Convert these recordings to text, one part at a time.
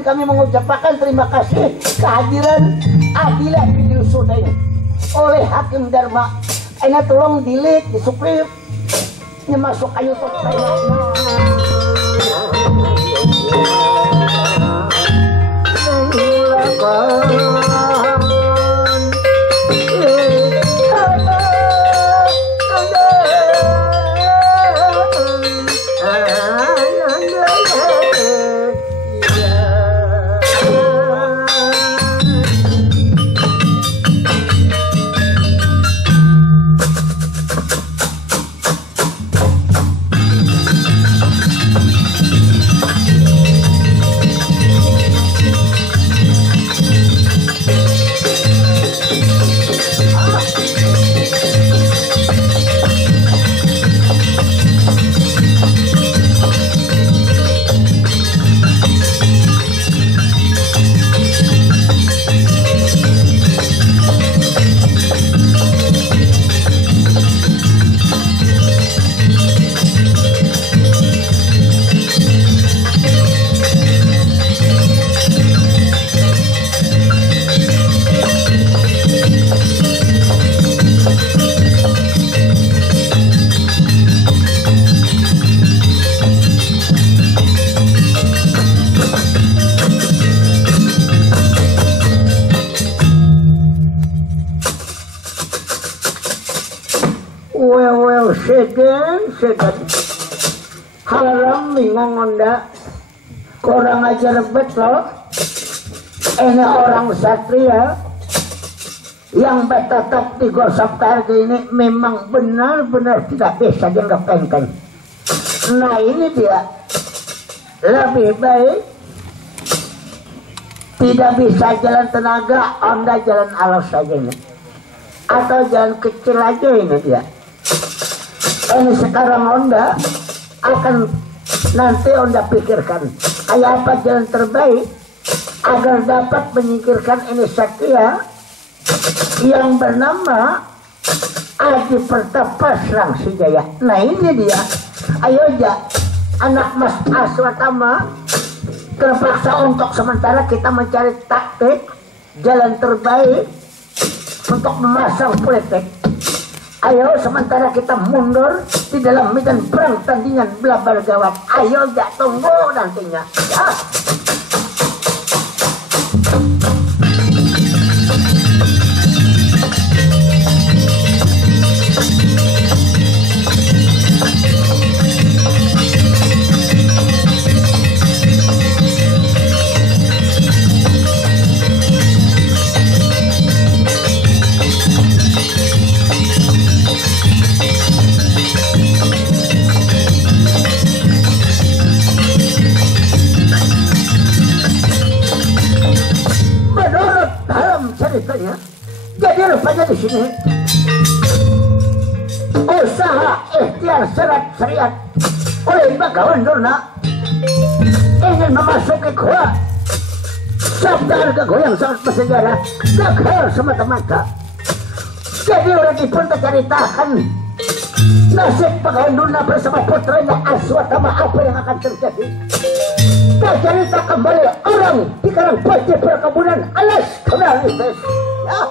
izinkan kami mengucapkan terima kasih kehadiran Adila bin Yusuf ini oleh Hakim Dharma. Enak tolong dilik, disuplip, masuk kayu tot saya. Segan haram bingung onda kurang ajar betul. Ini orang satria yang bertetap di gosok karga ini memang benar-benar tidak bisa dianggapkan. Nah ini dia lebih baik tidak bisa jalan tenaga, onda jalan alas saja ini atau jalan kecil aja ini dia. Ini sekarang onda akan nanti onda pikirkan kayak apa jalan terbaik agar dapat menyingkirkan ini Satria yang bernama Adi Pertapa Srangsi Jaya. Nah ini dia, ayo aja anak Mas Aswatama terpaksa untuk sementara kita mencari taktik jalan terbaik untuk memasang politik. Ayo sementara kita mundur di dalam medan perang tandingan belabar gawat. Ayo gak tunggu nantinya ya. Ceritanya, jadi rupanya di sini usaha ikhtiar serat syariat oleh Bagawan Durna ingin memasuki gua sabda harga gua yang sangat bersejarah gagal semata-mata. Jadi orang dipun terceritakan nasib Bagawan Durna bersama putranya Aswatama apa yang akan terjadi. Cerita kembali orang di Karangpaci perkebunan alas kembali ya.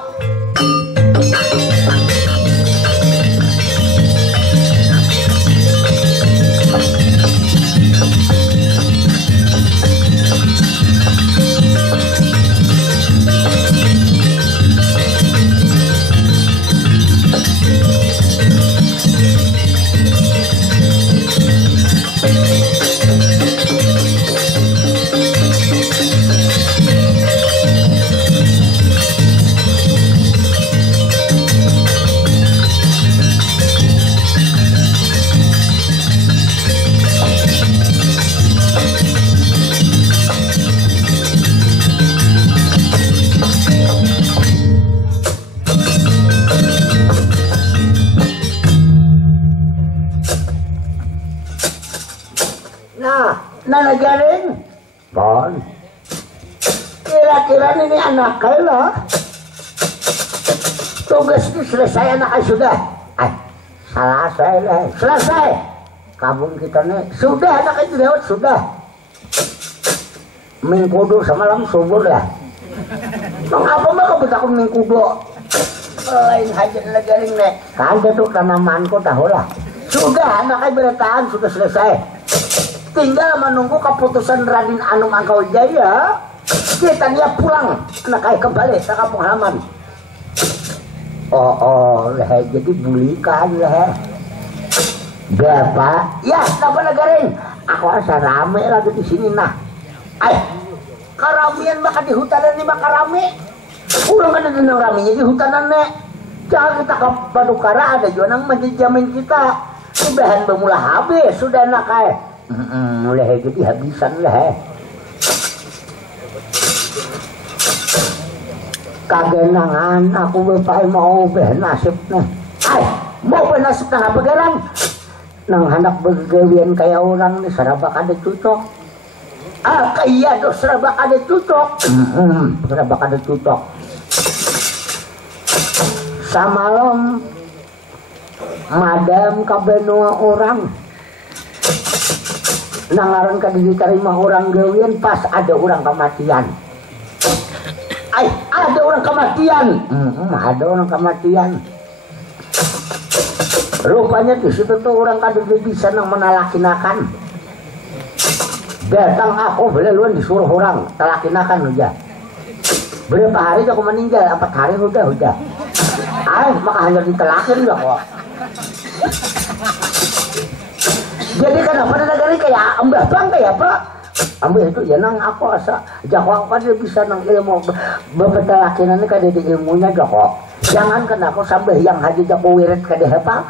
Nana Garing, Pon. Kira-kira ini anak lo. Tugas ini selesai anak sudah. Selesai. Kampung kita nih sudah anak itu lewat sudah. mingkudo semalam subur lah. Mengapa mah kebetak mingkudo? Lain hajat lagi nek. Kan itu tanamanku tahu lah. Sudah anak berataan sudah selesai. Tinggal menunggu keputusan Raden Anu Mangkawijaya. Kita dia pulang anak kembali ke kampung halaman. Oh, jadi bulikan lah. Bapak, ya kenapa negarin? Aku rasa rame lagi di sini nah. Karamian maka di hutanan ini maka rame. Ulang kan ada ramenya di hutanan nek. Jangan kita ke Padukara ada juga nang menjamin kita. Bahan bermula habis sudah nak mulai jadi habisan lah. Kagenangan aku bapak mau nasib nih. Mau nasib nang apa geran? Nang hendak bergawian kayak orang nih serabak ada cocok. Kayak tuh serabak ada cocok. Serabak ada cocok. Samalam madam kabenua orang nangaran ka diterima orang gawian pas ada orang kematian. Ada orang kematian. Ada orang kematian. Rupanya di situ tuh orang kada bisa nang menalakinakan. Datang aku beleluan disuruh orang talakinakan aja. Berapa hari aku meninggal? 4 hari udah. Maka hanya ditelakin lah kok. Jadi kenapa negara kayak Mbah Bang kayak apa? Ambil itu ya nang aku asa jakwa aku kan bisa nang ilmu bepetelakinan ini kada di ilmunya jakwa. Jangan kena aku sampai yang haji jakwa wirid kada hafal.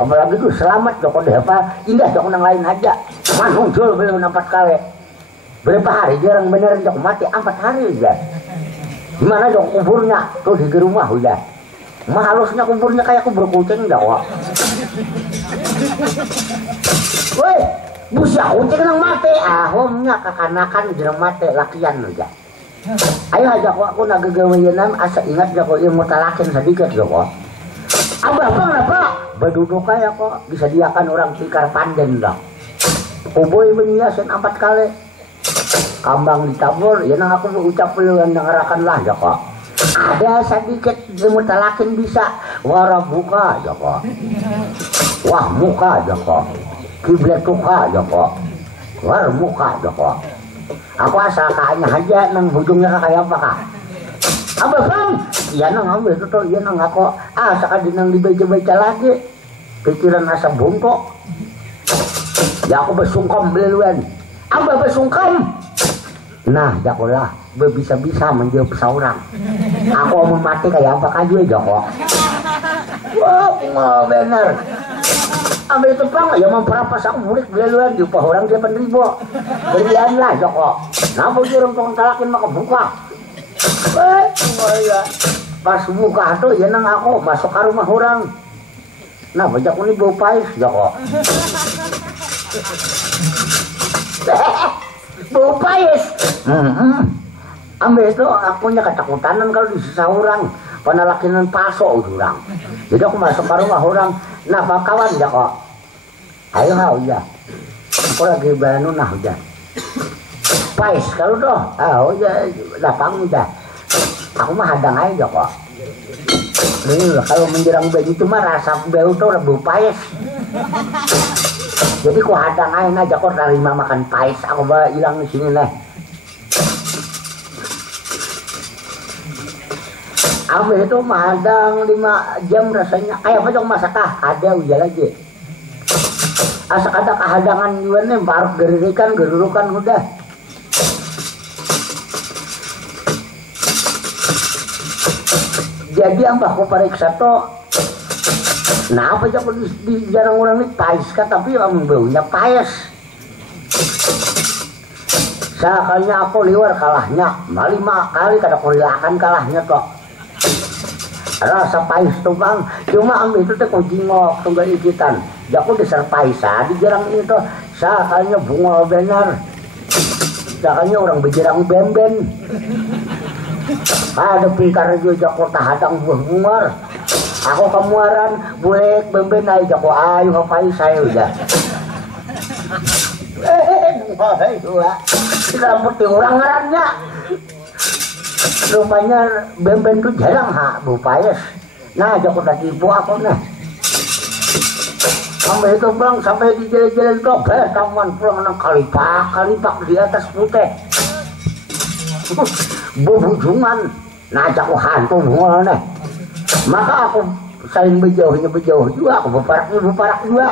Apalagi itu selamat jakwa dihafal. Indah jakwa nang lain aja. Man muncul belum 4 kali. Berapa hari jarang bener jakwa mati 4 hari aja. Gimana jakwa kuburnya tuh di rumah udah. Halusnya kuburnya kayak kubur kucing jakwa. Woi, busia kucing nang mati, ahomnya kakanakan jerang mati lakian aja. Ayo aja aku nagagawayanan asa ingat jago ilmu talakin sedikit jago. Abah apa? Baduduk kaya kok bisa diakan orang tikar panden dah. Uboy menyiasin 4 kali. Kambang ditabur, ya nang aku ucap peluang ngerakan lah jago. Ada sedikit ilmu talakin bisa warabuka jago. Wah muka jago. Kiblat tuka jago. War muka jago. Aku asal kayaknya aja nang hujungnya kayak apa kak? Abah Bang, iya nang ambil itu tuh, iya nang aku asal nang dibaca-baca lagi. Pikiran asa bungkok. Ya aku bersungkem beliluan. Abah bersungkem. Nah, jagolah bisa-bisa menjawab seorang. Aku mau mati kayak apa kaju aja kok. Wah, mau bener. Ambil tepang ya memperapas aku murid beliluan di upah orang 8.000. Berian lah Joko. Nah, bujurung tong talakin maka buka. Pas buka tuh ya nang aku masuk ke rumah orang. Nah, bajak ini bau pais Joko. Bau pais. Ambil itu akunya ketakutanan kalau disisa orang. Penalakinan pasok orang. Jadi aku masuk ke rumah orang. Nah, kawan ya kok. Ayo ha udah. Aku lagi banu nah udah. Pais kalau doh. Udah lapang udah. Aku mah hadang aja kok. Ini kalau menjelang begitu mah rasa bau tuh bau pais. Jadi ku hadang aja kok terima makan pais. Aku bawa hilang di sini nih. Ambil itu madang 5 jam rasanya. Kayak apa dong masakah? Ada udah lagi. Asal ada kehadangan juga nih, baru geririkan, gerurukan udah. Jadi aku periksa to. Nah apa aja di jarang orang ini pais kan, tapi emang baunya pais. Sekalinya aku liwar kalahnya, 5 kali kada kurilakan kalahnya kok. Rasa pais tuh bang, cuma ambil itu teh kok jingok tunggal ikitan. Jaku diserpaisa di jarang itu, sakanya bunga benar. Sakanya orang berjarang bemben. Ada pikar juga jaku tahadang buah bungar. Aku kemuaran buek bemben aja jaku ayo ngapain saya udah. tidak putih orang ngarannya. Rupanya bemben tuh jarang Bu Payes. Nah, joko tadi ibu aku nih. Sampai itu pulang sampai di jalan-jalan kok tamuan pulang nang kalipak di atas putih. Bubujungan. Nah, aku hantu nih. Maka aku saling berjauh juga, aku berparak juga.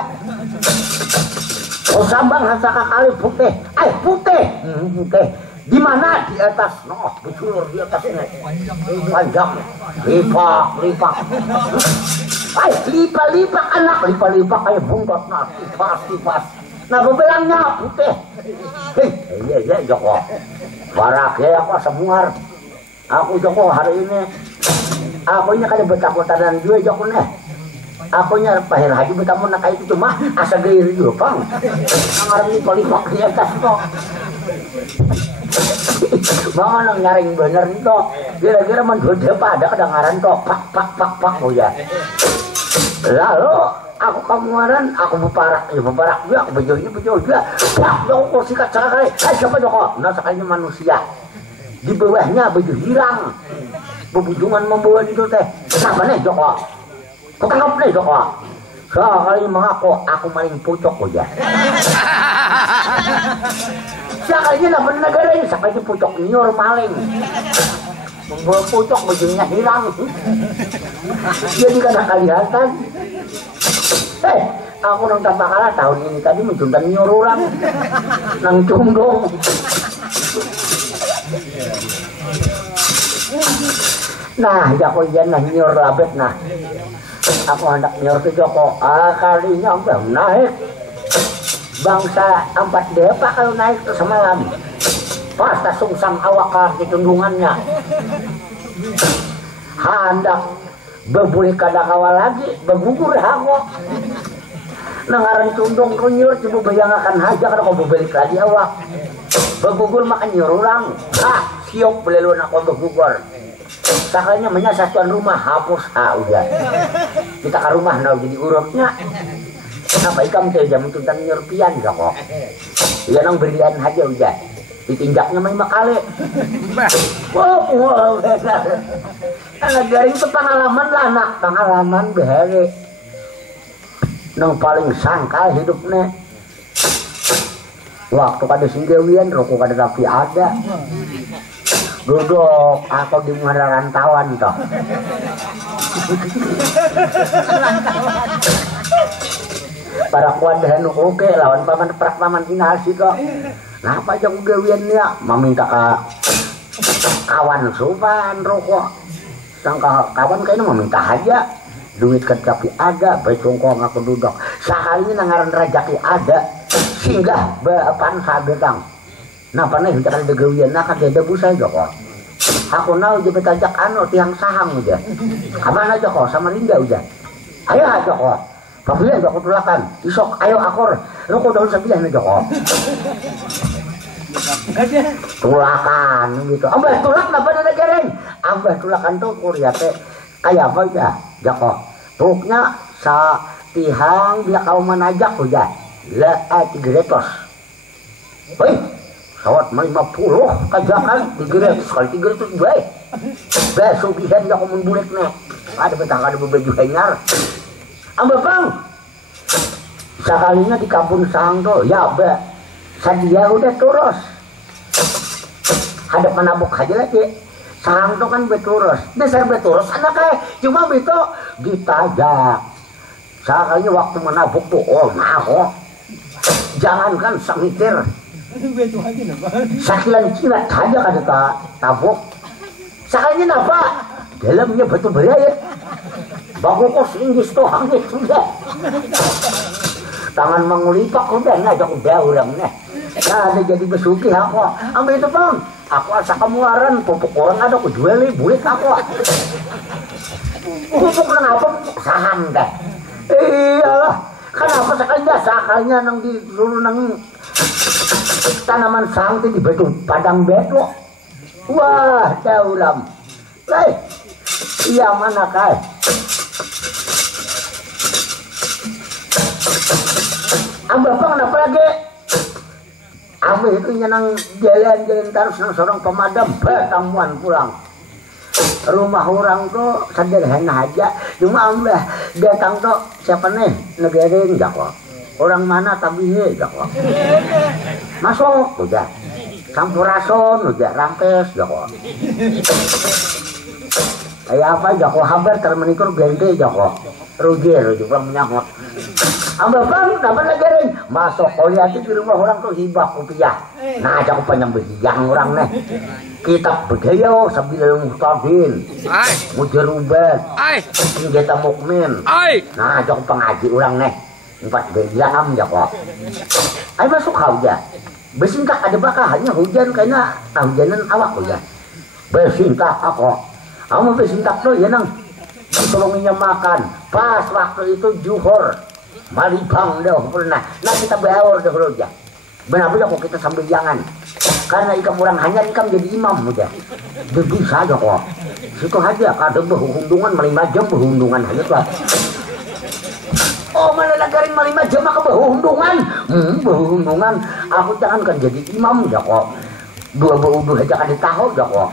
Oh sambang hasaka kali putih, putih. Di mana? Di atas, betul di atasnya. Panjang, lipak. Lipak anak, lipak kayak buntot, tipas. Nah beberangnya putih. Iya Joko. Barak ya aku semuar. Aku Joko hari ini. Aku nya kada betakutan juga Joko nih. Aku nya pahir haji betamun nak itu cuma asa geir juga pang. Ngarep lipak di atas kok. Mau nang nyaring bener nih kok. Kira-kira mendoda pada kedengaran kok pak oh ya. Lalu aku kamuaran, aku beparak juga, aku bejo juga. Pak, Joko sikat sekali. Siapa Joko? Nah sekalinya manusia. Di bawahnya baju hilang. Bebujungan membawa itu teh. Kenapa nih Joko? Ketangkap nih Joko. Sekali mengaku aku maling pucuk aja. Sekalinya dapat negara ini sekalinya pucuk nior maling. Membawa pucuk bajunya hilang. Jadi kada kelihatan. Aku nang tapakala tahun ini tadi menjuntan nior orang. Nang cundung. Nah, Joko nah nyor labet nah. Aku hendak nyor ke Joko. Kalinya udah naik. Bangsa 4 depa kalau naik ke semalam. Pasta sungsang awak ke tundungannya. Hendak berbuli kada kawal lagi, bergugur aku. Nangaran tundung kunyur coba bayangakan haja kada kau berbalik lagi awak. Bergugur makan nyururang. Siok belelun aku bergugur. Sakanya menyasar tuan rumah hapus udah. Kita ke rumah jadi urutnya. Kenapa ikam teh jam tuntan nyurpian kok. Iya nang berian aja udah. Ditinjaknya main kali. Wow, anak garing itu pengalaman lah anak. Pengalaman bahari. Nang paling sangkal hidupnya. Waktu kada singgawian, rokok kada tapi ada. Duduk, aku di mana rantauan toh. Para kuadahan oke lawan paman kinasi kok. Napa aja gawian ya? Meminta kawan sopan rokok. Sangka kawan kayaknya meminta aja. Duit tapi ada, becongkong aku duduk. Sekali nangaran rajaki ada. Singgah bepan sabetang. Napa nih kita ada gawian nak ada busa Joko. Aku nau jebet ajak tiang saham aja. Kamana Joko sama Linda udah. Ayo Joko. Papian Joko tulakan. Isok ayo akor. Roko daun sabilah nih Joko. Tulakan gitu. Ambah tulak napa ada gereng. Ambah tulakan tuh kuliah teh kayak apa ya Joko. Tuknya sa tihang dia kau menajak udah. La 300. Hei. Sawat 50 kajakan 300 kali 300 baik. Besok bisa aku membulik nih. Ada betang ada baju hengar. Ambang bang. Sekalinya di kampung sang tuh ya be. Sadia udah turus. Hadap menabuk aja lagi. Sang tuh kan beturus. Dasar beturus anaknya cuma beto ditajak. Sekalinya waktu menabuk tuh nah jangankan samitir. Sakilan Cina aja kada tabuk. Sakanya napa? Dalamnya batu belayar. Bagukos Inggris tuh hangit sudah. Tangan mengulipak udah ngajak udah orangnya. Nah ada jadi besuki aku. Ambil itu bang. Aku asa kemuaran pupuk orang ada aku jual bulit aku. Pupuk kenapa? Saham dah. Iyalah. Kenapa sakanya nang di dulu nang tanaman sangti di batu padang beto. Wah, daulam. Iya mana kai? Ambang kenapa lagi? Ambil itu nyenang jalan-jalan terus nang sorong pemadam batamuan pulang. Rumah orang tuh sederhana aja, cuma ambil datang tuh siapa nih negerin jak kok. Orang mana tabihe jak kok. Masuk udah. Sampurason udah rampes jak kok. Kayak apa jak kok habar termenikur gente jak kok. Rugi pulang menyangkut. Ambil bang, dapat negerin. Masuk kuliah di rumah orang tuh hibah rupiah. Nah, aku penyembah yang orang nih. Kitab budaya sambil mustadin. Mujarubat. Senjata mukmin. Nah, aku pengaji orang nih. 4 jam ya kok. Ayo masuk aja. Bersingkak ada bakal hanya hujan karena hujanan awak aja. Bersingkak aku. Kamu bersingkak tuh ya nang. Tolonginya makan. Pas waktu itu juhur. Malibang dah pernah. Nah kita bawa dah aja. Benar-benar kok kita sambil jangan. Karena ikam orang hanya ikam jadi imam aja. Jadi saja kok. Situ aja kada berhubungan 5 jam berhubungan hanya tuh. Oh mana nagarin 5 jam aku berhubungan. Berhubungan. Aku jangan kan jadi imam dah kok. 2 aja kada tahu dah kok.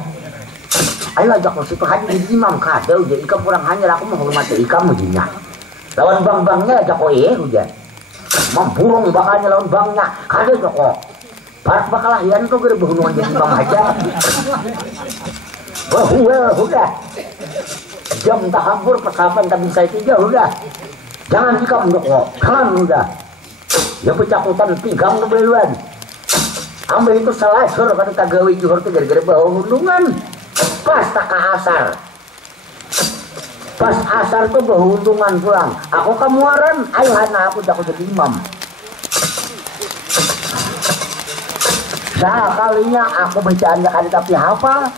Ayo aja kok situ aja jadi imam kada jadi ikam orang hanya aku menghormati ikam aja. Lawan bang-bangnya aja kok hujan. Memburung bakalnya lawan bangnya. Kada aja kok. Barat bakalahian tuh gede berhubungan jadi bang aja. Udah. Jam tak hampur persahapan tak bisa itu udah. Jangan ikam kok. Kan udah. Ya pecakutan tigang kebeluan. Ambil itu selasur kada tagawi juhur tuh gara-gara berhubungan. Pas tak asar. Pas asar tuh berhubungan pulang. Aku kemuaran, ayo hana aku jadi imam. Sekalinya aku bercanda kan tapi hafal.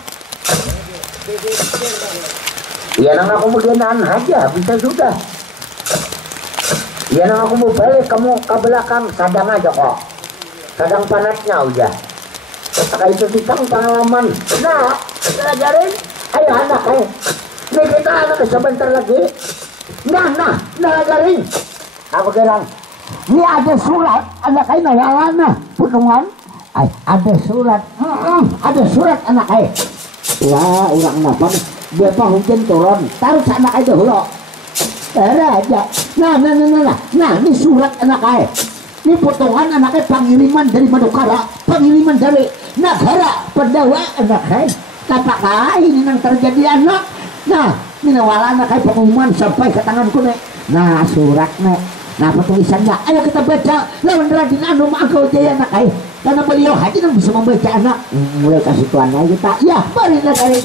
Ya nang aku mudianan aja bisa sudah. Ya nang aku mau balik kamu ke belakang sadang aja kok. Sadang panasnya udah. Kayak itu ditang pengalaman. Nah, belajarin. Ayo anak ayo. Ini kita anak sebentar lagi. Nah, garing. Apa gerang? Ini ada surat, ada kain ayalana, putungan. Ada surat, ada surat anak ay. Wah, orang apa? Dia pak hujan turun, taruh anak ay dahulu. Ada aja. Nah, ini surat anak ay. Ini potongan anak ay pengiriman dari Madukara, pengiriman dari negara Pendawa anak ay. Apakah ini yang terjadi anak? Nah, ini nawala na kayak pengumuman sampai ke tanganku nek. Nah, surat nek. Nah, tulisannya. Ayo kita baca. Lawan Raden Anom Angkau Jaya nak ay. Karena beliau haji yang bisa membaca anak. Mulai kasih tuan aja kita. Ya, mari nak ay.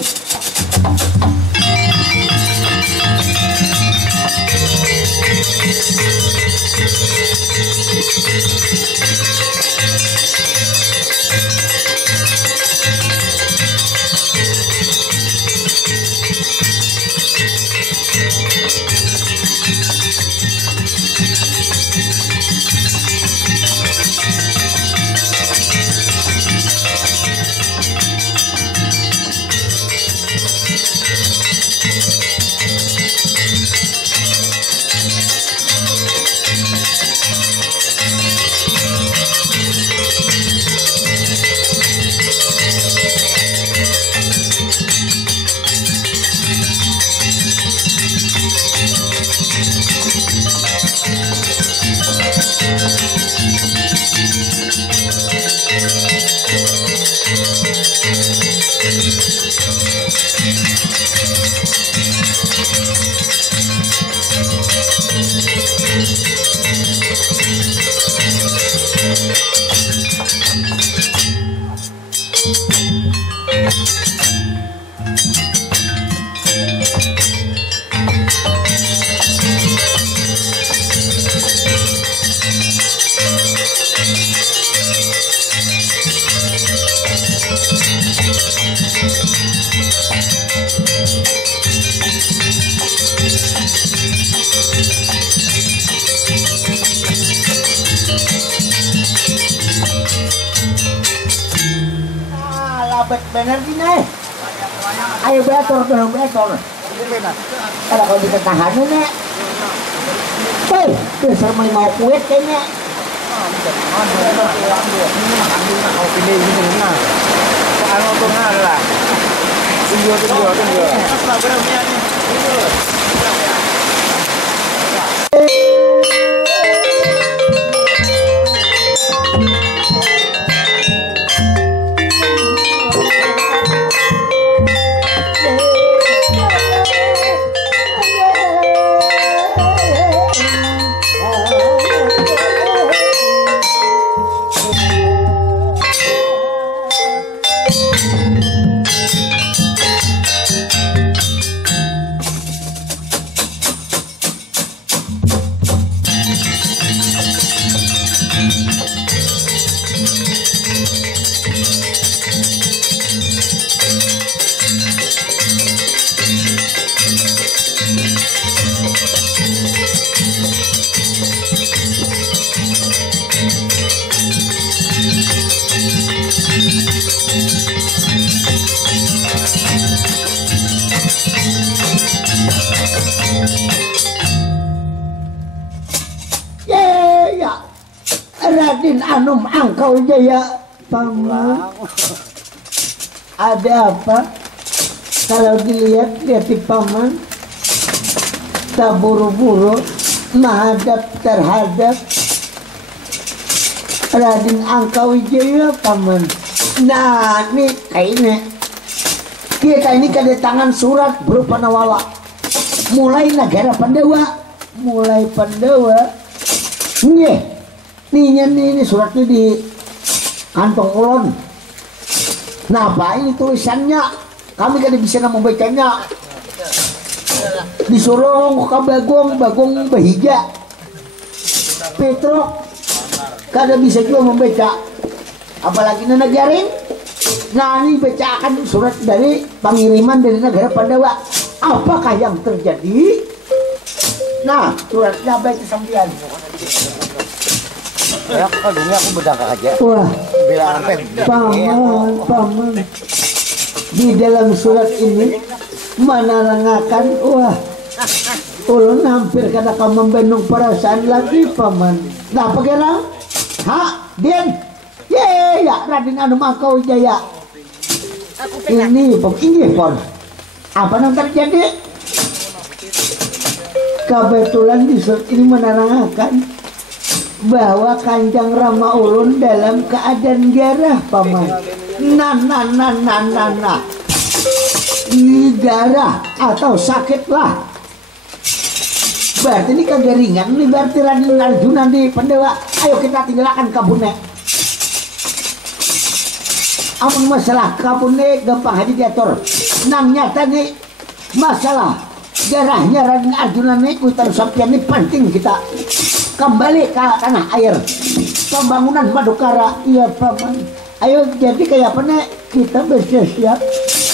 Bener gini. Ayo betor dong betor. Kalau kau diketahan nih. Hei, besar mau kuit kayaknya. Raden Anum Angkau Jaya Paman. Ada apa? Kalau dilihat di Paman tak buru-buru menghadap terhadap Raden Angkau Jaya Paman. Nah ini kayaknya kita ini kedatangan surat berupa nawala mulai negara Pandawa, mulai Pandawa. Ini suratnya di kantong ulon. Nah, apa ini tulisannya? Kami kan bisa membacanya. Disuruh ke Bagong Bahija. Petro kada bisa juga membaca. Apalagi negarin. Nah, ini bacakan surat dari pengiriman dari negara Pandawa. Apakah yang terjadi? Nah, suratnya baca sampean. Ya, dunia aku berdangkak aja. Wah, Bila sampai paman. Di dalam surat ini menerangkan, wah, ulun hampir kada kau membendung perasaan lagi, paman. Nah, bagaimana? Dian? Ya, Raden Anum Angkau Jaya. Ini, Pon. Apa yang terjadi? Kebetulan di surat ini menerangkan bahwa Kanjeng Rama Ulun dalam keadaan garah, paman. Nah. Garah atau sakit lah. Berarti ini kagak ringan nih, berarti Raden Arjuna di Pandawa. Ayo kita tinggalkan kabunnya. Amun masalah kabunnya gampang aja diatur. Nang nyata nih masalah garahnya Raden Arjuna nih kuitan sampian ini penting kita kembali ke tanah air pembangunan Madukara. Iya paman. Ayo jadi kayak apa nih kita bersiap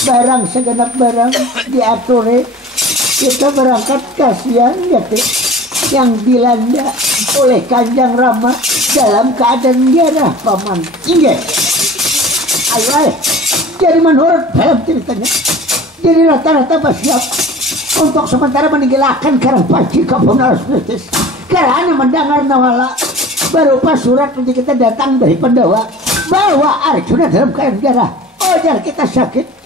barang segenap barang diatur. Kita berangkat kasihan ya yang dilanda oleh Kanjeng Rama dalam keadaan garah, paman. Ingat. Ayo. Jadi menurut dalam ceritanya jadi rata-rata bersiap untuk sementara meninggalkan Karangpaji Kampung Narasnetis. Karena mendengar nawala berupa surat untuk kita datang dari Pandawa bahwa Arjuna dalam keadaan garah. Ojar kita sakit.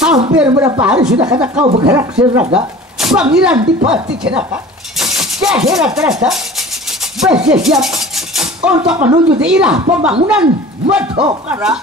Hampir berapa hari sudah kata kau bergerak seraga. Panggilan di Pati Jenaka. Jadi rata-rata bersiap untuk menuju daerah pembangunan Madukara.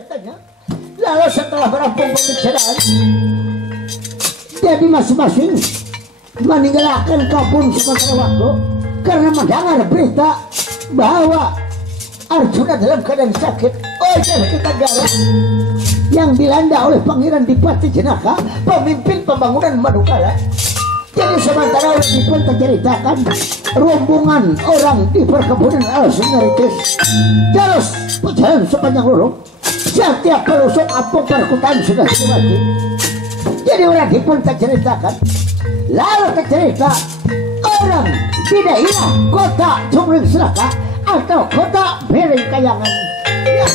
ceritanya. Lalu setelah merampung pembicaraan, jadi masing-masing meninggalkan kampung sementara waktu karena mendengar berita bahwa Arjuna dalam keadaan sakit oleh kita garang yang dilanda oleh Pangeran Dipati Jenaka, pemimpin pembangunan Madukara. Jadi sementara dipun terceritakan rombongan orang di perkebunan Alsumeritis terus berjalan sepanjang lorong. Setiap pelosok apung perkutan sudah dimati. Jadi orang dipun terceritakan. Lalu tercerita orang di daerah kota Jumring Selaka atau kota Bering Kayangan. Ya.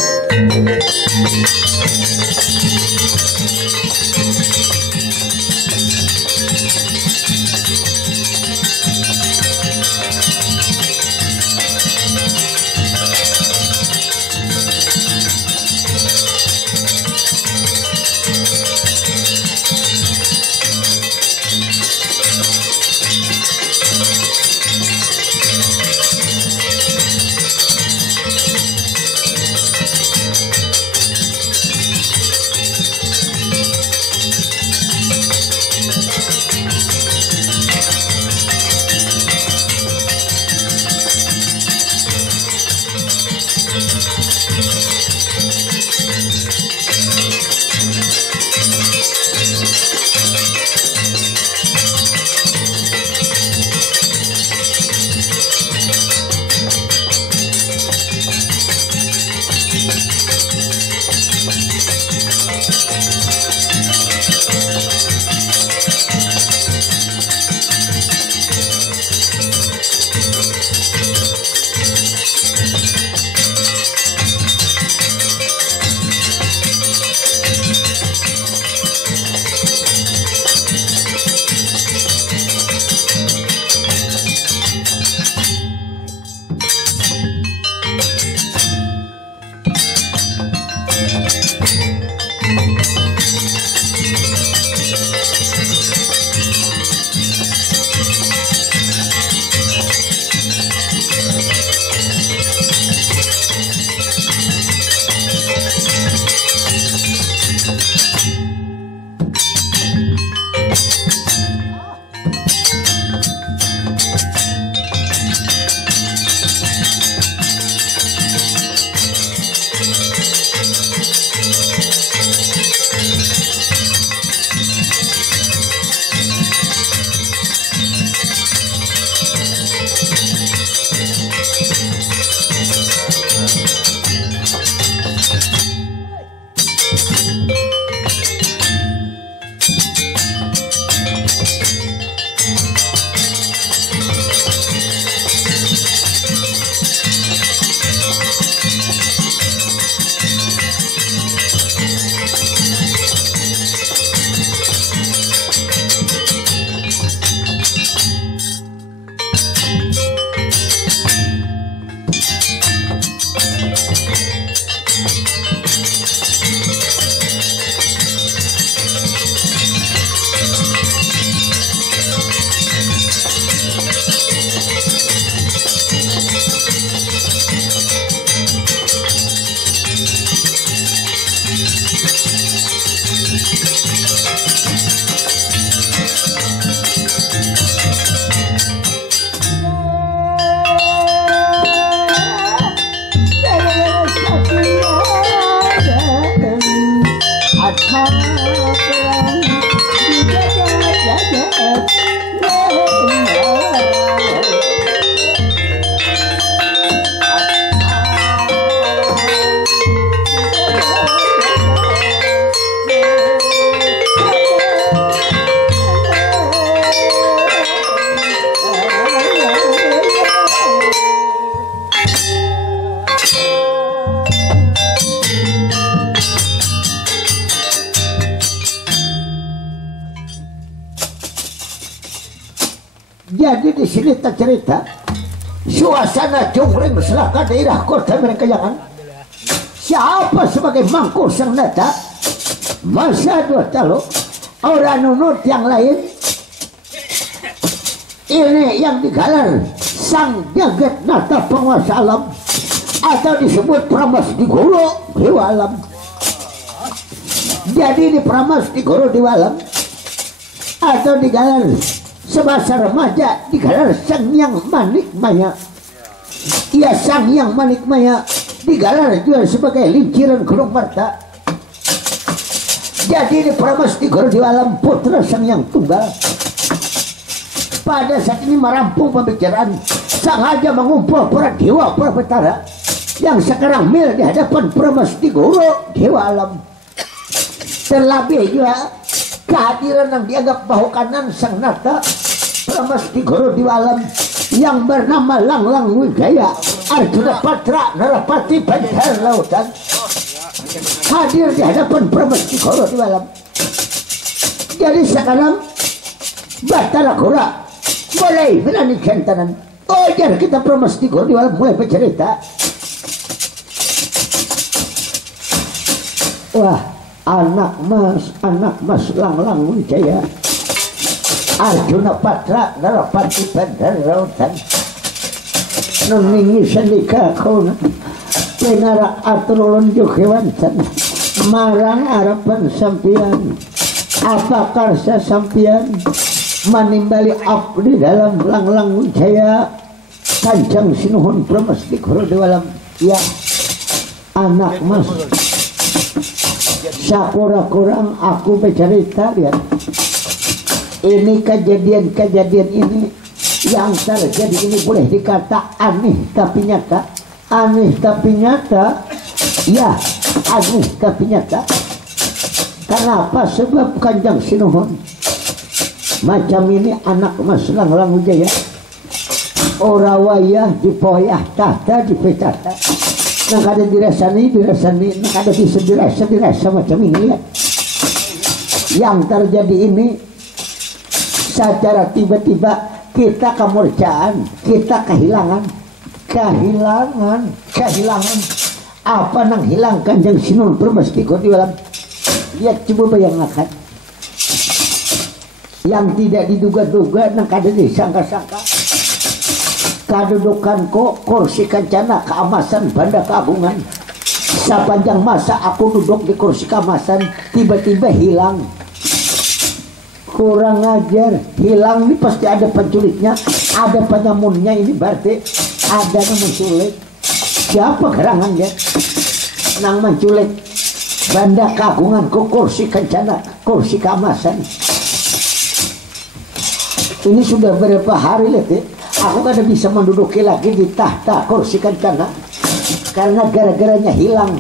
Jadi di sini tercerita suasana Jumring Selaka daerah kota Bering Kayangan. Siapa sebagai mangku sang nata masa 2 tahun orang nunut yang lain ini yang digalar sang jagat nata penguasa alam atau disebut Pramas Digoro Dewa Alam. Jadi di Pramas di Goro di Walam atau di Galar semasa remaja di Galar Sang Hyang Manik Maya. Ia Sang Hyang Manik Maya di Galar juga sebagai linciran Gunung Marta. Jadi di Pramas di Goro di Walam putra Sang Hyang Tunggal pada saat ini merampung pembicaraan, sengaja mengumpul para dewa para betara yang sekarang mil di hadapan Pramas di Goro Dewa Alam. Terlebih juga kehadiran yang dianggap bahu kanan Sang Nata Pramas di Goro Dewa Alam yang bernama Langlang Wijaya Arjuna Patra Narapati Bandar Lautan hadir di hadapan Pramas di Goro Dewa Alam. Jadi sekarang Batara Gora mulai berani kentanan. Oh jadi kita Pramas di Goro Dewa Alam mulai bercerita. Wah, anak mas Langlang Wijaya Arjuna Patra Narapati Bandar Lautan nuningi sendika kau pengarak aturulun jukewancan marang harapan sampian apa karsa sampian manimbali abdi dalam Langlang Wijaya Kanjeng Sinuhun Pramas di Goro Dewa Alam. Ya anak mas sakurang-kurang aku bercerita lihat ini kejadian-kejadian ini yang terjadi ini boleh dikata aneh tapi nyata. Aneh tapi nyata, ya aneh tapi nyata. Kenapa? Sebab Kanjeng Sinuhun macam ini anak mas Langlang Wijaya ora wayah dipoyah tata dipetata nah kada dirasani nah kada bisa dirasa macam ini ya. Yang terjadi ini secara tiba-tiba kita kemurcaan, kita kehilangan apa nang hilang Kanjeng Sinuhun Pramas di Goro Dewa Alam. Lihat coba bayangkan yang tidak diduga-duga nang kada disangka-sangka kedudukan kok kursi kencana keamasan Banda Keagungan sepanjang masa aku duduk di kursi keamasan tiba-tiba hilang. Kurang ajar, hilang ini pasti ada penculiknya, ada penyamunnya. Ini berarti ada yang menculik. Siapa gerangan dia nang menculik Banda Keagungan ke kursi kencana, kursi keamasan. Ini sudah berapa hari lihat aku kada bisa menduduki lagi di tahta kursi kencana karena gara-garanya hilang.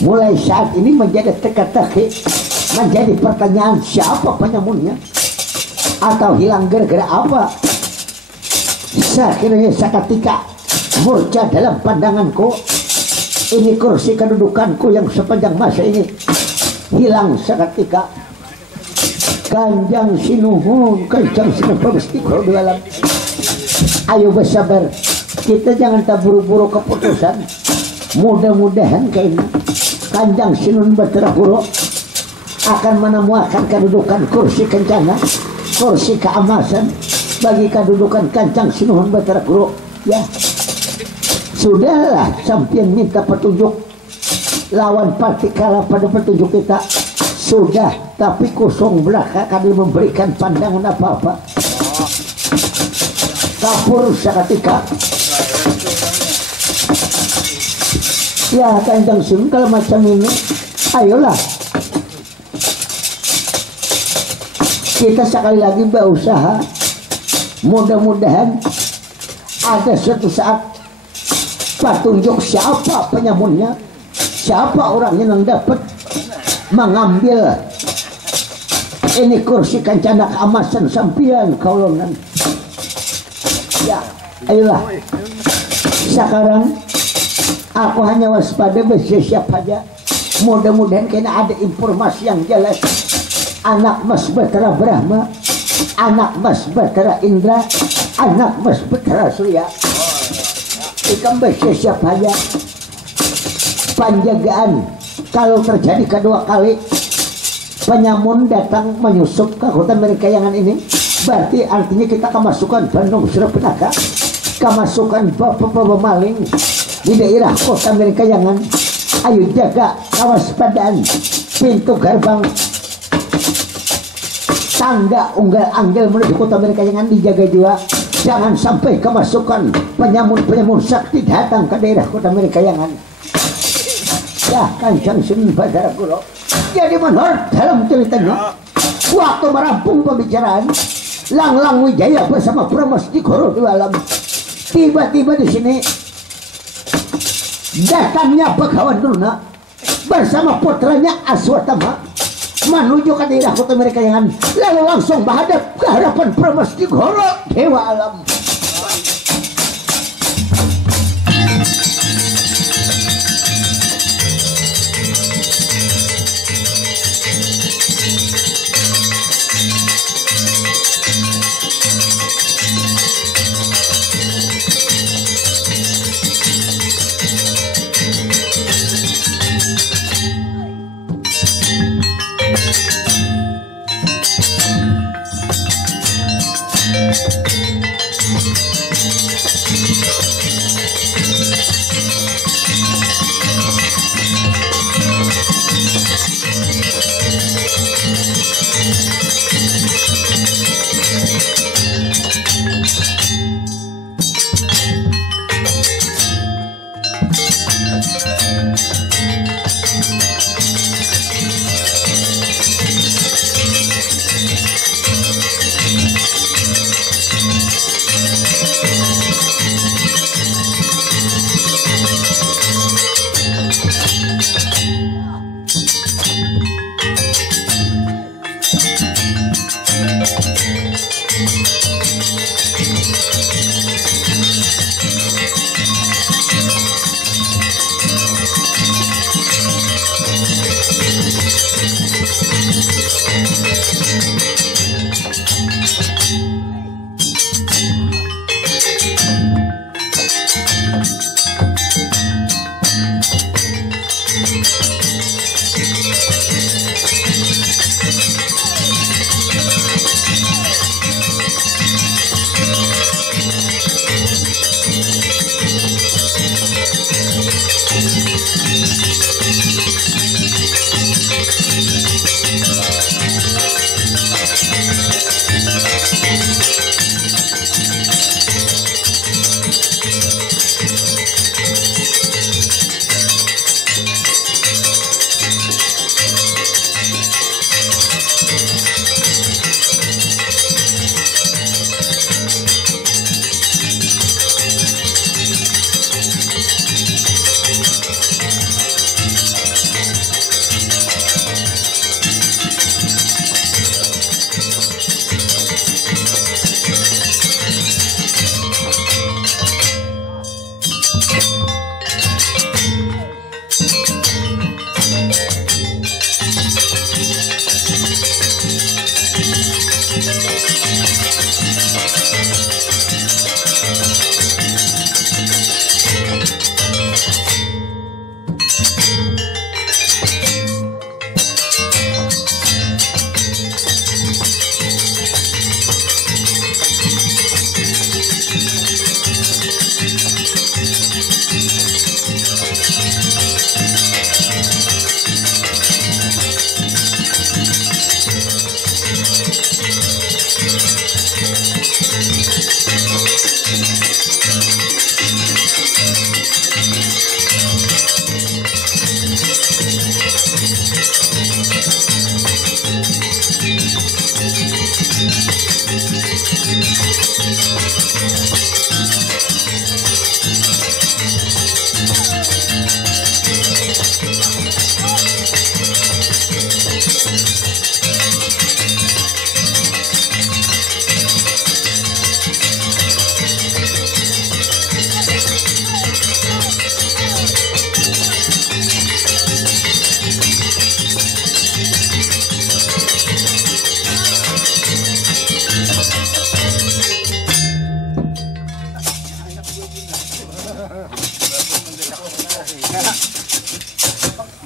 Mulai saat ini menjadi teka-teki, menjadi pertanyaan siapa penyamunnya atau hilang gara-gara apa. Sekiranya seketika murca dalam pandanganku, ini kursi kedudukanku yang sepanjang masa ini hilang seketika. Kanjeng Sinuhun Pramas di Goro Dewa Alam, ayo bersabar, kita jangan tak buru-buru keputusan. Mudah-mudahan kayaknya Kanjeng Sinuhun Batara Goro akan menemukan kedudukan kursi kencana, kursi keamasan bagi kedudukan Kanjeng Sinuhun Batara Goro. Ya sudahlah, sampian minta petunjuk lawan parti kalah pada petunjuk kita sudah, tapi kosong belaka kami memberikan pandangan apa-apa. Kapur seketika. Ya Kanjeng Sinuhun kalau macam ini, ayolah kita sekali lagi berusaha. Mudah-mudahan ada suatu saat petunjuk siapa penyamunnya, siapa orangnya yang dapat mengambil ini kursi kencana keamasan sampian kaulongan. Ya ayolah sekarang aku hanya waspada bersiap saja. Mudah-mudahan kena ada informasi yang jelas. Anak Mas Batara Brahma, anak Mas Batara Indra, anak Mas Batara Surya, ikan bersiap saja. Penjagaan kalau terjadi kedua kali penyamun datang menyusup ke kota Merikayangan ini, berarti artinya kita kemasukan Bandung Surapenaka, kemasukan bapak-bapak maling di daerah kota Merikayangan. Ayo jaga kewaspadaan, pintu gerbang tangga unggal anggel menuju kota Merekayangan dijaga juga. Jangan sampai kemasukan penyamun sakti datang ke daerah kota Merekayangan. Ya Kanjeng Sunan Badara Kula. Jadi menurut dalam ceritanya, waktu merampung pembicaraan, Lang Wijaya bersama Pramestigoro di alam. Tiba-tiba di sini datangnya Begawan Durna bersama putranya Aswatama menuju ke daerah kota Merekayangan, lalu langsung menghadap ke hadapan Pramestigoro Dewa Alam.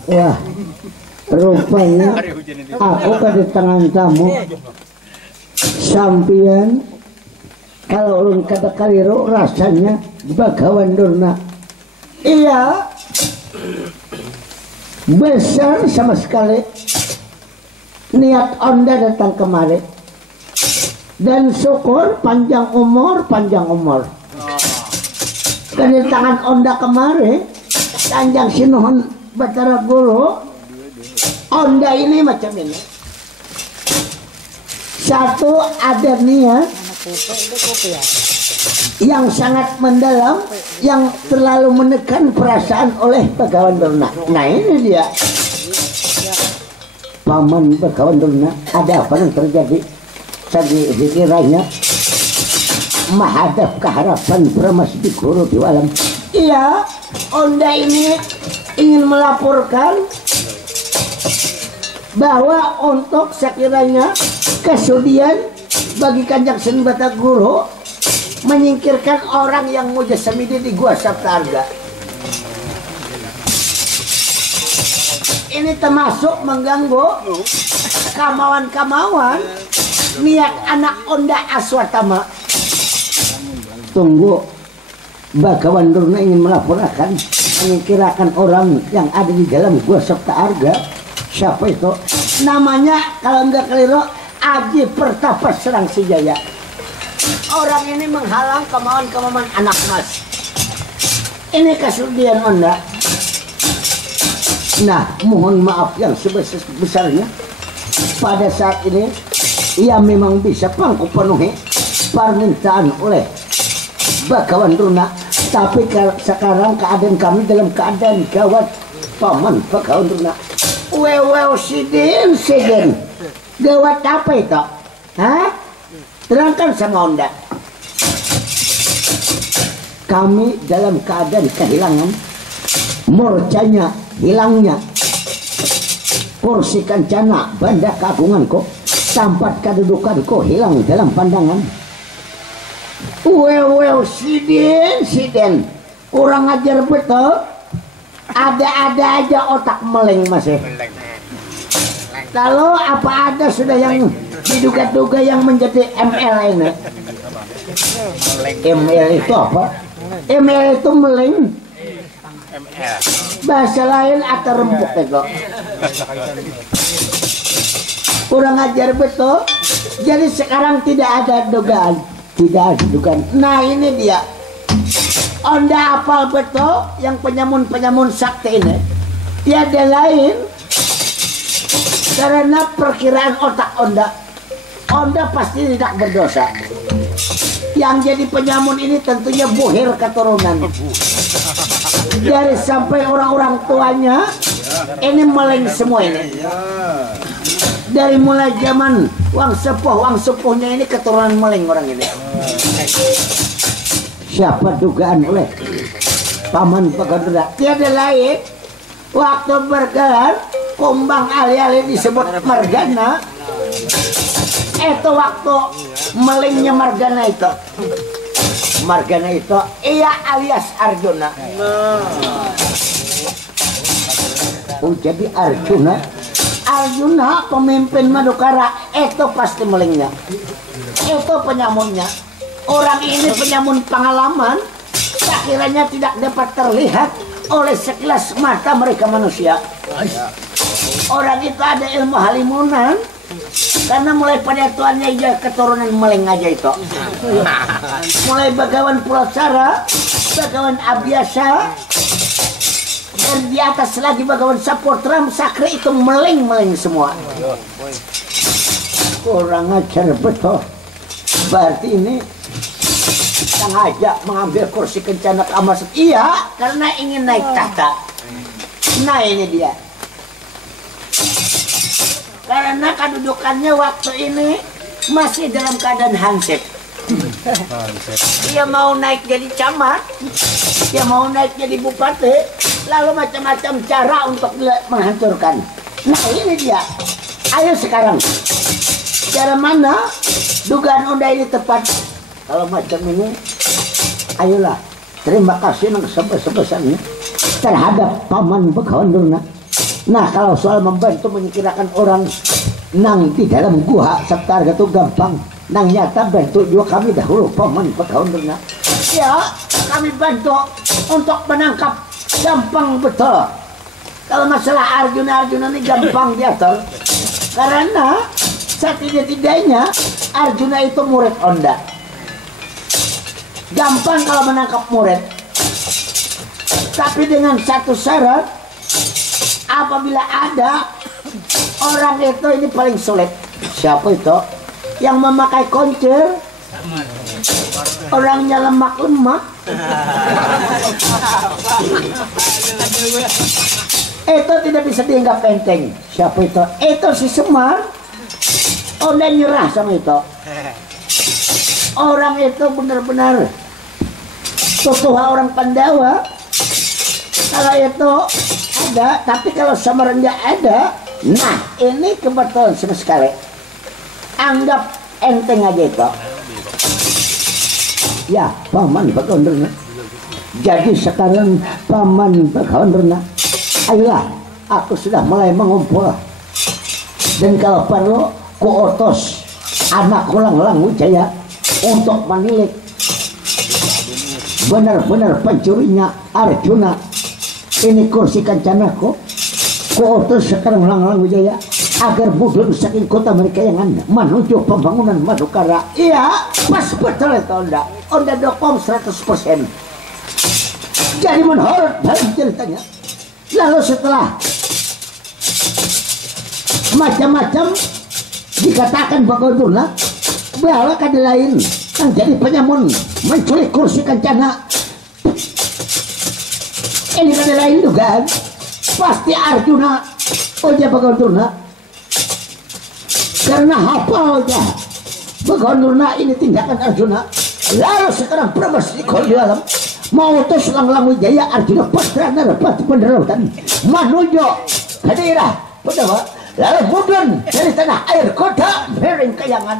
Wah, rupanya aku kedatangan tamu sampian kalau ulun kata kaliru rasanya Begawan Durna. Iya, besar sama sekali niat Onda datang kemari dan syukur panjang umur kedatangan Onda kemari Kanjang Sinuhun Batara Guru. Onda ini macam ini, satu ada niat yang sangat mendalam yang terlalu menekan perasaan oleh Begawan Durna. Nah ini dia Paman Begawan Durna, ada apa yang terjadi? Tadi pikirannya menghadap ke harapan Pramas di Guru di alam. Iya, Onda ini ingin melaporkan bahwa untuk sekiranya kesudian bagi Kanjeng Sunan Bataguru menyingkirkan orang yang mujasamidi di Gua Saptarga. Ini termasuk mengganggu kemauan niat anak Onda Aswatama. Tunggu, Bagawan Durna ingin melaporkan menyingkirkan orang yang ada di dalam Gua Saptarga. Siapa itu? Namanya kalau enggak keliru Aji Pertapa Serang Sijaya. Orang ini menghalang kemauan anak mas. Ini kesudian Onda. Nah, mohon maaf yang sebesar-besarnya. Pada saat ini ia memang bisa pangku penuhi permintaan oleh Bagawan Durna. Tapi sekarang keadaan kami dalam keadaan gawat. Paman Bagawan Durna, wew sidin gawat apa itu? Hah? Terangkan sama Onda. Kami dalam keadaan kehilangan, murcanya hilangnya kursi kancana banda keagunganku, tempat kedudukanku hilang dalam pandangan. Wew sidin kurang ajar betul. Ada aja otak meleng masih. Lalu apa ada sudah yang diduga-duga yang menjadi ML ini? ML itu apa? ML itu meleng. Bahasa lain atau rembuk itu. Kurang ajar betul. Jadi sekarang tidak ada dugaan, tidak ada dugaan. Nah ini dia. Onda apal betul yang penyamun sakti ini. Tiada lain karena perkiraan otak Onda. Onda pasti tidak berdosa. Yang jadi penyamun ini tentunya buhir keturunan. Dari sampai orang-orang tuanya ini meleng semua ini. Dari mulai zaman wang sepuhnya ini keturunan meleng orang ini. Siapa dugaan oleh Paman Bagawan? Tiada lain waktu bergelar kumbang alih-alih disebut Margana. Itu waktu melingnya Margana itu. Margana itu ia alias Arjuna. Oh jadi Arjuna pemimpin Madukara itu pasti melingnya. Itu penyamunnya. Orang ini penyamun pengalaman, sekiranya tidak dapat terlihat oleh sekilas mata mereka manusia. Orang itu ada ilmu halimunan, karena mulai pada tuannya ya keturunan meleng aja itu. Mulai Bagawan Purasara, Bagawan Abiasa, dan di atas lagi Bagawan Sapurtram Sakri itu meleng semua. Kurang ajar betul. Berarti ini sengaja mengambil kursi kencana kamar. Iya, karena ingin naik tahta. Nah ini dia. Karena kedudukannya waktu ini masih dalam keadaan hansip. Dia mau naik jadi camat, dia mau naik jadi bupati, lalu macam-macam cara untuk menghancurkan. Nah ini dia. Ayo sekarang, cara mana dugaan Onda ini tepat? Kalau macam ini, ayolah, terima kasih yang sebesar-besarnya terhadap Paman Begawan Durna. Nah kalau soal membantu menyingkirkan orang nang di dalam Gua Saptarga itu gampang. Nang nyata bantu juga kami dahulu Paman Begawan Durna. Ya, kami bantu untuk menangkap gampang betul. Kalau masalah Arjuna ini gampang diatur. Karena setidak-tidaknya Arjuna itu murid Onda. Gampang kalau menangkap murid. Tapi dengan satu syarat, apabila ada orang itu ini paling sulit. Siapa itu? Yang memakai koncir, orangnya lemak-lemak. Itu tidak bisa dianggap enteng. Siapa itu? Itu si Semar. Onda nyerah sama itu. Orang itu benar-benar tutuha orang Pandawa. Kalau itu ada, tapi kalau Semar nggak ada, nah ini kebetulan sekali. Anggap enteng aja itu. Ya, Paman Bagondrena. Jadi sekarang Paman Bagondrena, ayolah, aku sudah mulai mengumpul. Dan kalau perlu, kuutus anak Lang Wijaya untuk menilik benar-benar pencurinya Arjuna. Ini kursi kancanaku, kuutus sekarang Lang Wijaya agar budun saking kota mereka yang menuju pembangunan Madukara. Iya, pas betul itu Onda. Onda dokong 100%. Jadi menurut dalam ceritanya. Lalu setelah macam-macam dikatakan Bagondrena, bahwa kada lain yang jadi penyamun menculik kursi kancana. Ini kada lain dugaan pasti Arjuna. Oja Bagondrena. Karena hafalnya Bagondrena ini tindakan Arjuna. Lalu sekarang Pramas di dalam mau utus Lang Wijaya Arjuna Pastrana dapat pendaratan menuju ke daerah Pandawa. Lalu mudun dari tanah air kota Bering Kayangan.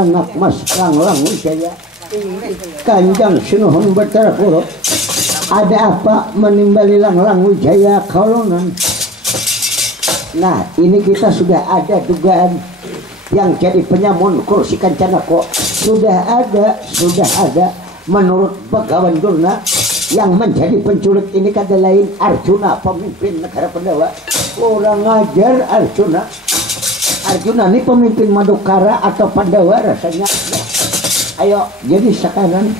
anak mas Lang Wijaya Kanjang Sinuhun Batara Kuro. Ada apa menimbali Lang Wijaya Kaulonan? Nah, ini kita sudah ada dugaan yang jadi penyamun kursi kancana kok. Sudah ada menurut Bagondrena yang menjadi penculik ini kada lain Arjuna, pemimpin negara Pandawa. Kurang ajar Arjuna ini pemimpin Madukara atau Pandawa rasanya. Ayo, jadi sekarang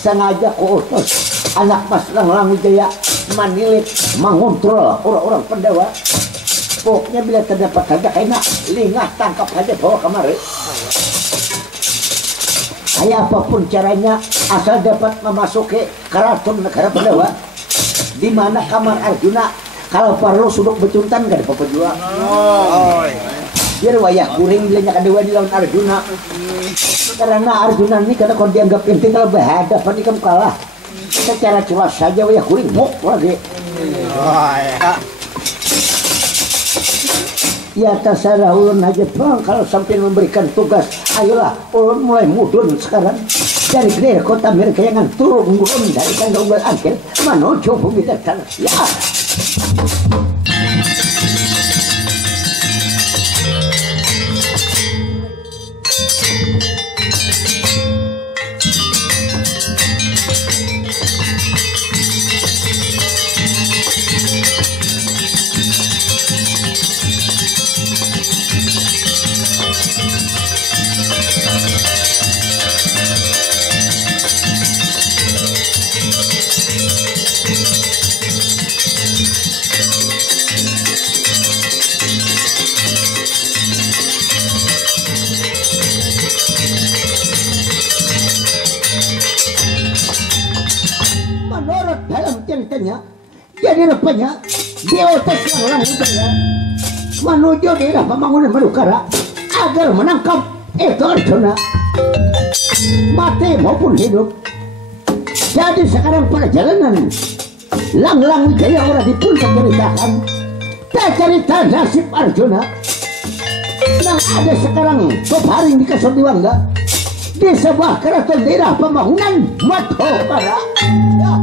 sengaja kuutus anak mas Lang Wijaya manilik, mengontrol orang-orang Pandawa. Pokoknya bila terdapat saja kena lingah tangkap saja bawa kemari. Kayak apapun caranya asal dapat memasuki keraton negara Pandawa, di mana kamar Arjuna kalau perlu suduk becuntan gak ada pejuang. Biar wayah kuring bilanya kadewa di lawan Arjuna. Karena Arjuna ini karena kalau dianggap penting kalau berhadapan ikam kalah. Secara culas saja wayah kuring mok lagi. Ya terserah ulun aja bang, kalau sampai memberikan tugas, ayolah ulun mulai mudun sekarang dari daerah kota mereka yang turun gurun dari kandang bulan akhir menuju bumi datar. Ya. Jadi rupanya di otak yang lain menuju daerah pembangunan Madukara agar menangkap itu Arjuna mati maupun hidup. Jadi sekarang perjalanan Lang-Lang Wijaya orang dipun ceritakan cerita nasib Arjuna yang ada sekarang keparing di Kasodiwangga di sebuah keraton daerah pembangunan Madukara. Ya.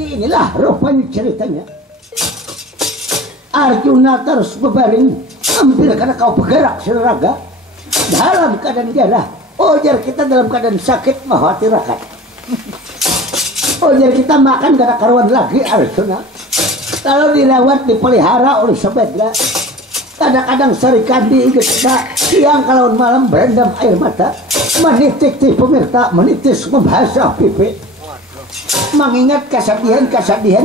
Inilah rupanya ceritanya. Arjuna terus berbaring hampir karena kau bergerak seraraga dalam keadaan darah. Ujar kita dalam keadaan sakit mengkhawatirkan. Ujar kita makan gak karuan lagi Arjuna. Kalau dirawat dipelihara oleh Sabedra. Kadang-kadang Sarikandi kita siang kalau malam berendam air mata, menitik pemirta, menitis membasah pipi. Mengingat kesedihan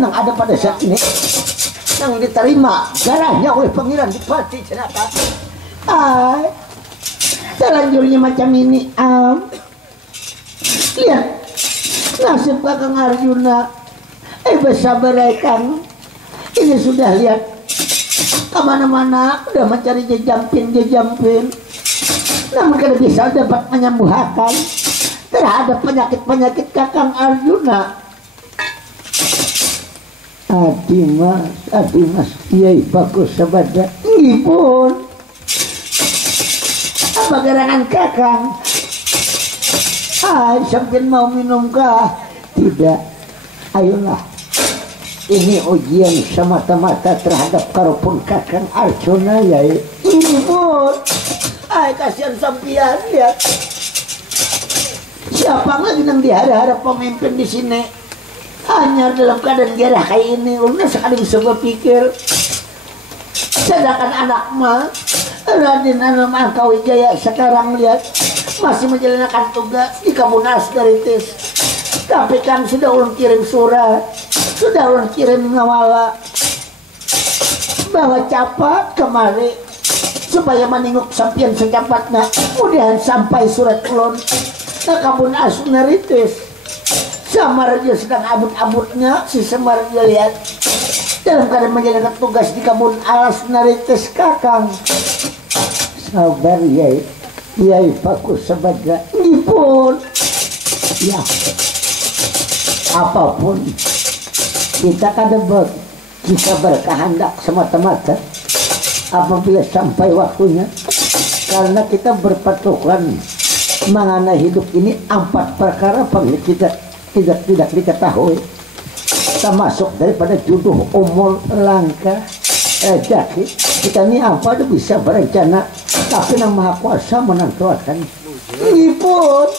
yang ada pada saat ini yang diterima darahnya oleh Pangeran Dipati Cenaka. Selanjutnya macam ini. Lihat nasib Kakang Arjuna. Bersabar Kang. Ini sudah lihat kemana-mana udah mencari jejampin. Namun kada bisa dapat menyembuhkan terhadap penyakit Kakang Arjuna. Adi mas, iya bagus sabada. Ngipun. Apa gerangan Kakang? Sampai mau minum kah? Tidak. Ayolah. Ini ujian semata-mata terhadap karupun Kakang Arjuna ya. Ngipun. Kasihan sampian lihat. Siapa lagi yang diharap pemimpin di sini? Hanya dalam keadaan gerah kayak ini, ulun sekali bisa berpikir. Sedangkan anak mah Raden Anamangka Wijaya sekarang lihat masih menjalankan tugas di Kabunas Daritis. Tapi kan sudah ulun kirim surat, sudah ulun kirim ngawala. bawa capat kemari supaya menengok sampian secapatnya kemudian sampai surat ulun ke kabun Asunaritis. Samar dia sedang abut-abutnya si Semar dia lihat dalam keadaan menjalankan tugas di kabun Asunaritis. Kakang sabar Yai, Yai Pakus Sabada pun ya apapun kita kadang jika berkehendak semata-mata apabila sampai waktunya, karena kita berpatokan mengenai hidup ini 4 perkara yang kita tidak diketahui, termasuk daripada jodoh, umur, langkah, rezeki. Kita ini apa bisa berencana, tapi Yang Maha Kuasa menentukan. Ipun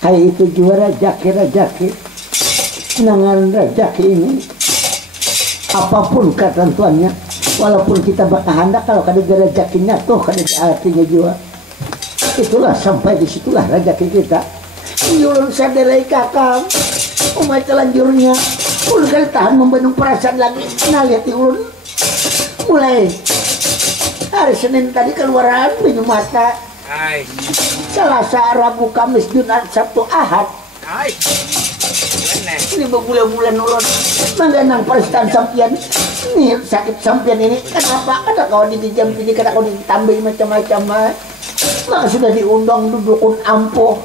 kayak itu juara rezeki dengan rezeki ini apapun ketentuannya, walaupun kita berkehendak kalau kada rezekinya tuh kada artinya juga. Itulah sampai disitulah rezeki kita. Ulun sadarai kakang umat telanjurnya ulun kali tahan membendung perasaan lagi. Nah lihat ulun mulai hari Senin tadi keluaran minum mata. Selasa, Rabu, Kamis, Jumat, Sabtu, Ahad. Ini berbulan-bulan ulun menggenang perasaan sampian. Ini sakit sampian ini kenapa? Ada kawan di jam ini, kada kau ditambah macam-macam. Maka sudah diundang dudukun ampuh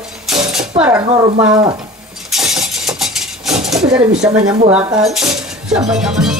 paranormal, tapi kada bisa menyembuhkan sampai ke mana.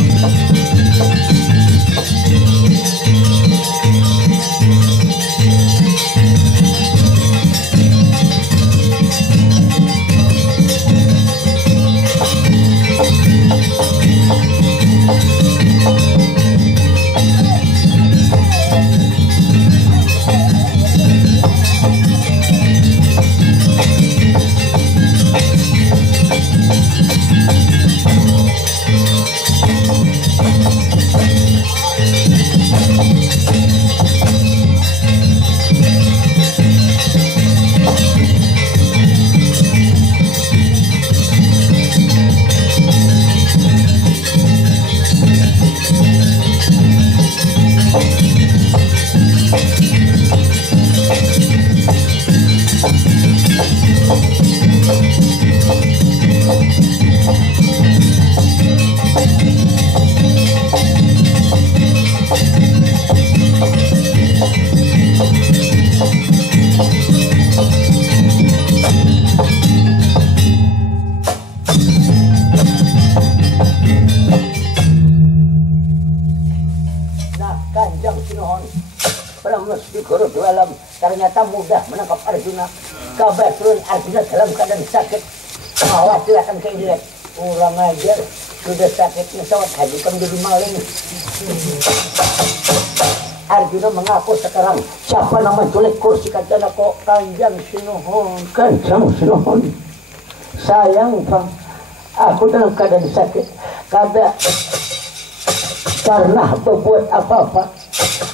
Ternyata mudah menangkap Arjuna. Kebetulan Arjuna dalam keadaan sakit, khawatir akan kehilangan. Kurang ajar, sudah sakitnya sawat haji kamu jadi maling. Arjuna mengaku sekarang siapa nama culik kursi kacana kok Kanjang Sinuhun. Kanjang Sinuhun, sayang bang, aku dalam keadaan sakit kada pernah berbuat apa-apa.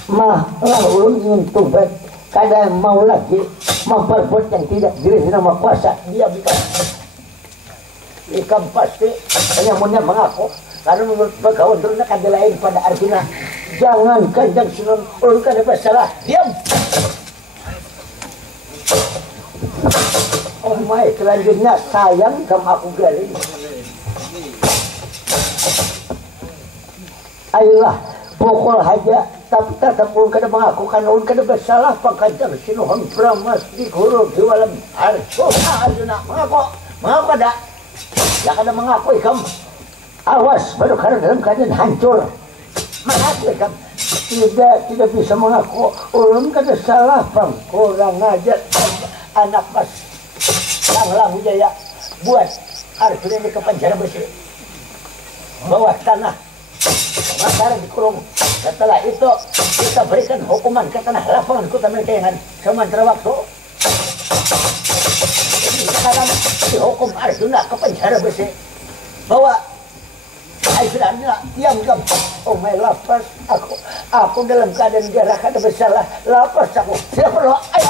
Malah ulun ingin tobat, kada mau lagi memperbuat yang tidak diri nama kuasa. Dia ikam pasti hanya mengaku karena menurut pegawai turunnya kada lain pada Arjuna. Jangan Kanjang Sinuhun, ulun kada bersalah. Diam. Oh my, selanjutnya sayang kamu aku galing. Ayolah, pukul haja, tapi tetap ulun kada mengaku karena ulun kada bersalah. Kanjang Sinuhun Pramas di guru di walam Arjuna mengaku dah. Ya kada mengaku ikam. Awas baru karena dalam keadaan hancur. Mengaku ikam. Tidak bisa mengaku. Ulun kada salah bang. Kurang ajar anak mas Lang Wijaya buat Arjuna ini ke penjara besi bawah tanah. Masalah dikurung. Setelah itu kita berikan hukuman ke tanah lapangan kota Merekayangan sementara waktu. Sekarang dihukum Arjuna ke penjara besi bahwa Aisyahnya diam. Oh my, lapas aku dalam keadaan darah kada bersalah. Lapas aku tidak perlu. Ayo.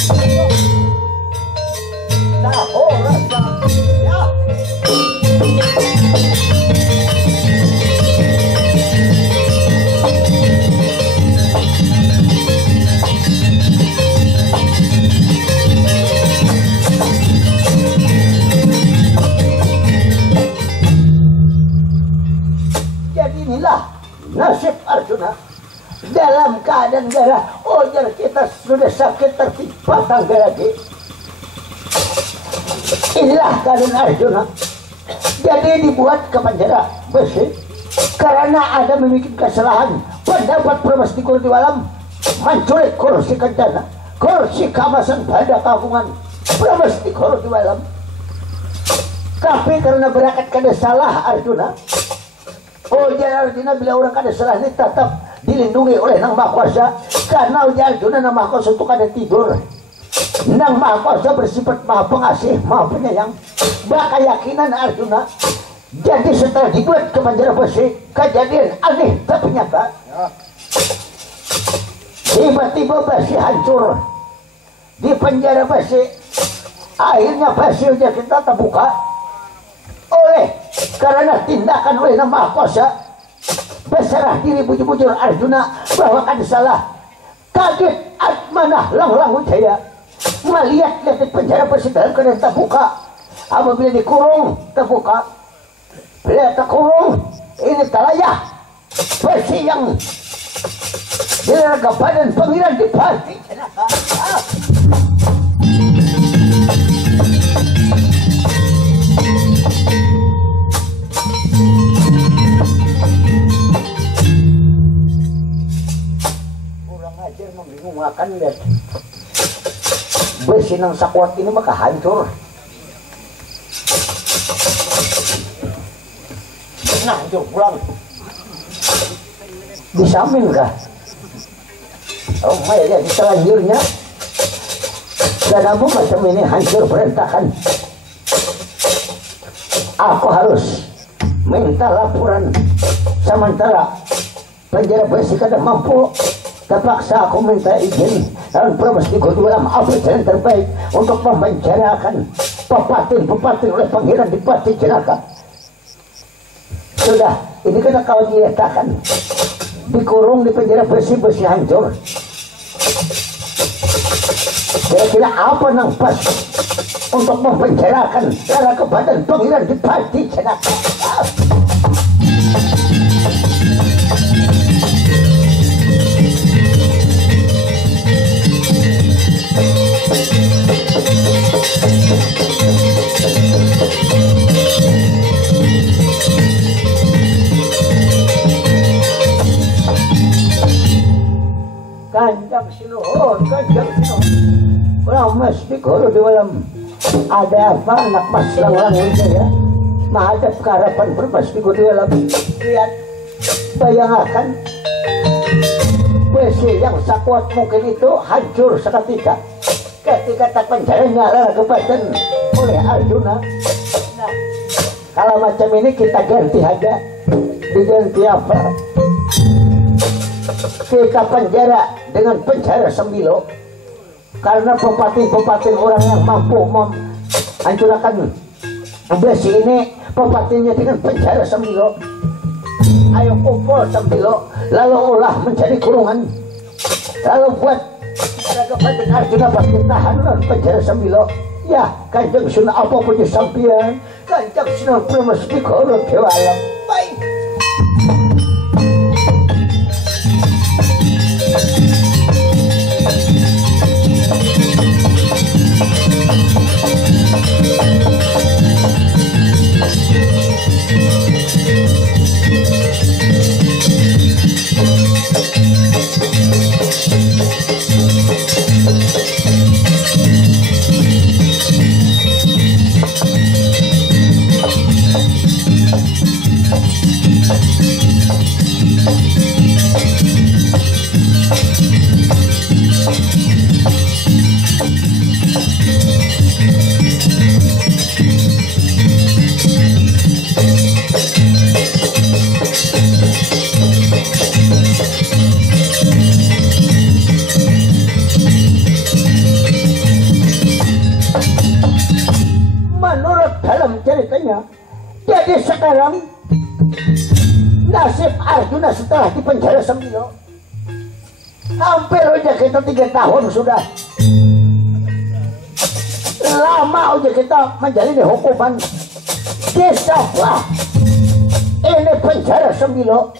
Nah, rasa ya. Jadi inilah nasib Arjuna dalam keadaan darah. Oh, jadi kita sudah sakit tertimpa tangga lagi. Inilah keadaan Arjuna. Jadi dibuat ke penjara besi karena ada membuat kesalahan pendapat Pramesti Kurdiwalam menculik kursi kencana, kursi kawasan pada kagungan Pramesti Kurdiwalam. Tapi karena berangkat kada salah Arjuna, oh jadi Arjuna bila orang kada salah ini tetap dilindungi oleh Nang Maha Kuasa, karena ujar Arjuna Nang Maha Kuasa itu kada tidur. Nang Maha Kuasa bersifat Maha Pengasih, Maha Penyayang. Keyakinan Arjuna. Jadi setelah dibuat ke penjara besi, kejadian aneh tapi nyata. Tiba-tiba besi hancur di penjara besi. Akhirnya besi udah kita terbuka oleh karena tindakan oleh Nang Maha Kuasa. Berserah diri bujur-bujur Arjuna bahwa kan salah. Kaget Atmanah Lang Wijaya melihat di penjara besi dalam keadaan terbuka. Apabila dikurung terbuka, bila terkurung ini talayah besi yang diragam badan pengiran di pasti kurang ajar membingungkan dan besi yang sakuat ini maka hancur. Nah, hancur pulang. Disamin kah? Oh, lihat di selanjutnya. Dan aku macam ini hancur berantakan. Aku harus minta laporan. Sementara penjara besi kada mampu, terpaksa aku minta izin dan Pramesti Kurdiwalam apa jalan terbaik untuk memenjarakan pepatin oleh Pangeran Dipati Jenaka. Sudah, ini kena kau dinyatakan dikurung di penjara besi hancur. Kira-kira apa nang pas untuk mempenjarakan cara kebadan Pangeran Dipati Jenaka? Kanjeng Sinuhun, Kanjeng Sinuhun. Pramesti Kurdiwalam. Ada apa anak Mas Lang Wijaya? Menghadap ke harapan Pramesti Kurdiwalam. Lihat, bayangkan besi yang sekuat mungkin itu hancur seketika ketika tak penjaranya adalah kebadan oleh Arjuna. Nah, kalau macam ini kita ganti aja. Diganti apa? Kita penjara dengan penjara Sembilo, karena pepatin orang yang mampu menghancurkan besi ini, pepatinya dengan penjara Sembilo. Ayo kumpul Sembilo, lalu olah menjadi kurungan, lalu buat kepada Arjuna pasti tahan penjara Sembilo. Ya, Kanjeng Sunan apa punya sampian, Kanjeng Sunan Pramesti Kurdiwalam. Baik. waktunya. Jadi sekarang nasib Arjuna setelah di penjara Sembilo hampir aja kita 3 tahun sudah. Lama aja kita menjalani hukuman. Disaplah ini penjara Sembilo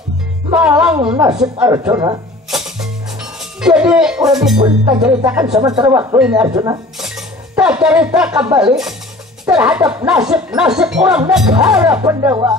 malang nasib Arjuna. Jadi udah diceritakan sementara waktu ini Arjuna kita cerita kembali terhadap nasib orang negara Pandawa.